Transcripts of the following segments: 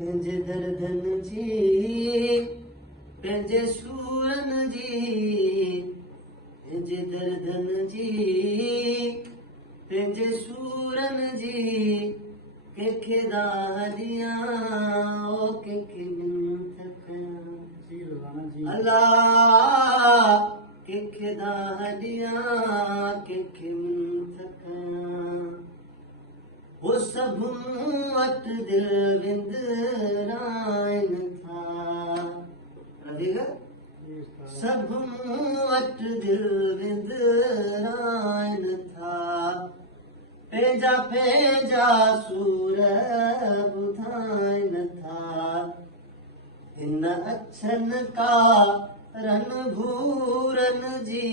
पंहिंजे दर्दनि जी पंहिंजे सूरनि जी पंहिंजे दर्दनि जी पंहिंजे सूरनि जी कंहिंखे दाह ॾियां ओ कंहिंखे मिंथ कयां अल्लाह कंहिंखे दाह ॾियां कंहिंखे मिंथ कयां वो सभु वटि दिलि विंदराइनि था सभु वटि दिलि विंदराइनि था पंहिंजा पंहिंजा सूर ॿुधाइनि था हिन अछनि कारनि भूरनि जी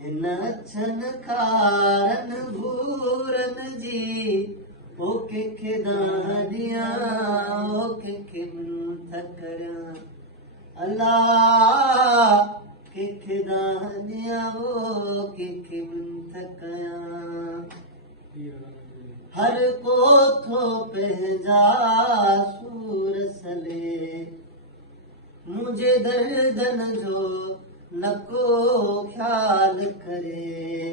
हिन अछनि कारनि भूरनि जी ओ कंहिंखे दाह ॾियां ओ कंहिंखे मिंथ कयां अल्लाह कंहिंखे दाह ॾियां ओ कंहिंखे मिंथ कयां हर को थो पंहिंजा सूर सले मुंहिंजे दर्दनि जो न को ख़्याल करे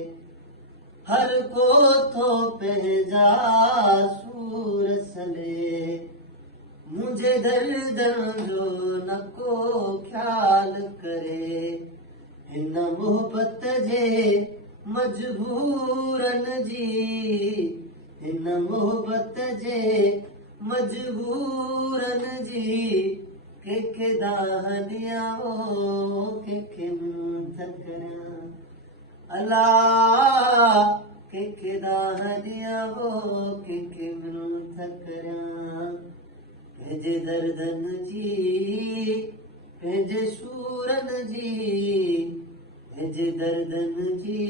हर को थो पंहिंजा सूर सले मुंहिंजे दर्दनि जो न को ख़्याल करे हिन मोहबत जे मजबूरनि जी हिन मोहबत जे मजबूरनि जी कंहिंखे दाह ॾियां ओ कंहिंखे मिंथ कयां अल्लाह कंहिंखे दाह ॾियां ओ कंहिंखे मिंथ कयां पंहिंजे दर्दनि जी पंहिंजे सूरनि जी पंहिंजे दर्दनि जी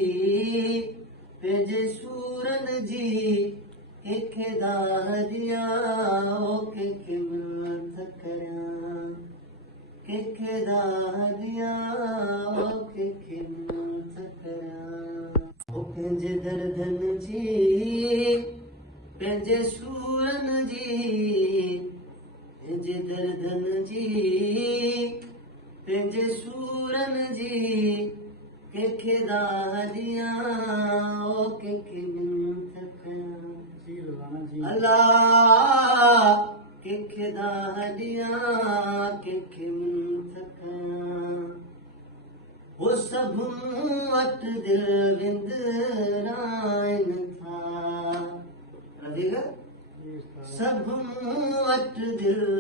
पंहिंजे सूरनि जी कंहिंखे दाह ॾियां ओ कंहिंखे मिंथ कयां कंहिंखे दाह ॾियां ओ कंहिंखे मिंथ कयां ओ पंहिंजे दर्दनि जी पंहिंजे सूरनि जी पंहिंजे दर्दनि जी पंहिंजे सूरनि जी कंहिंखे दाह ॾियां ओ कंहिंखे मिंथ कयां अल्लाह कंहिंखे दाह ॾियां कंहिंखे मिंथ कयां वो सभु वटि दिलि विंदराइनि था सभु वटि दिलि